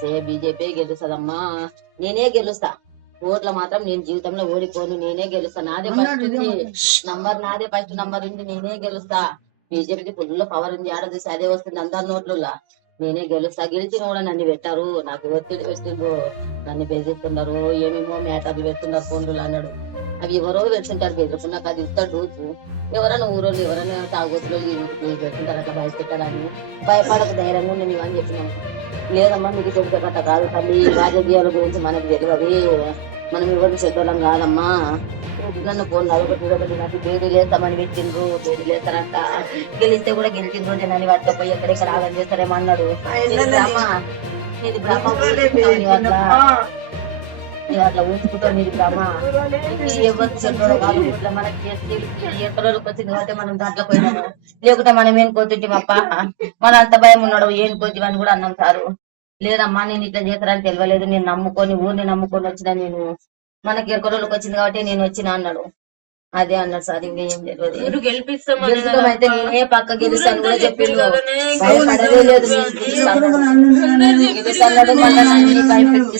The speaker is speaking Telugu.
గెలిస్తే బీజేపీ గెలుస్తుందమ్మా, నేనే గెలుస్తా. ఓట్ల మాత్రం నేను జీవితంలో ఓడిపోను, నేనే గెలుస్తా. నాదే ఫస్ట్ నంబర్, నాదే ఫస్ట్ నంబర్ ఉంది, నేనే గెలుస్తా. బీజేపీకి ఫుల్ పవర్ ఉంది, ఆడ చూసి అదే వస్తుంది అందరి నోట్లలో. నేనే గెలుస్తా. గెలిచిన కూడా నన్ను పెట్టారు, నాకు ఒత్తిడి పెట్టిండ్రు, నన్ను బెదిరిస్తున్నారు, ఏమేమో మ్యాటర్లు పెడుతున్నారు ఫోన్లు అన్నాడు. అవి ఎవరో పెడుతుంటారు బెదిరిపు, నాకు అది ఇస్తాడు రోజు. ఎవరైనా ఊరోళ్ళు ఎవరైనా తాగొచ్చులో పెడుతుంటారు అట్లా బయట పెట్టాలని. భయపడక ధైర్యంగా నేను అని చెప్పినాను. లేదమ్మా మీకు చెబితే కట్ట కాదు తల్లి, రాజకీయాల గురించి మనకు తెలియదు, మనం ఎవరిని చెడ్డోళ్ళం కాదమ్మా. నన్ను ఫోన్ అదొకటి నాకు బేడీ లేస్తామని పెట్టిండ్రు, బేడీ లేస్తారంట, గెలిస్తే కూడా గెలిచిండ్రు జనాన్ని పట్టుకపోయి ఎక్కడెక్కడ ఆగం చేస్తారేమో అన్నాడు. అట్లా ఊహించుకుంటావు నీది బ్రహ్మ, ఎవరు చెడ్డోడు కాదు. ఇట్లా మనకి ఎక్కడోళ్ళకి వచ్చింది కాబట్టి మనం దాంట్లో పోయినాము, లేకుంటే మనం ఏం కోతుంటిమప్ప, మన అంత భయం ఉన్నాడు ఏం కోతివని కూడా అన్నాం సారు. లేదమ్మా నేను ఇట్లా చేస్తారని తెలియలేదు, నేను నమ్ముకొని ఊరిని నమ్ముకొని వచ్చిన, నేను మనకి ఎక్కడోళ్ళకి వచ్చింది కాబట్టి నేను వచ్చిన అన్నాడు. అదే అన్నాడు సార్, ఇంకా ఏం తెలియదు. గెలుస్తాం అయితే నేనే పక్క గెలుస్తాను కూడా చెప్పిండు, భయపడவே లేదు. గెలుస్తాను మళ్ళీ భయపెట్టి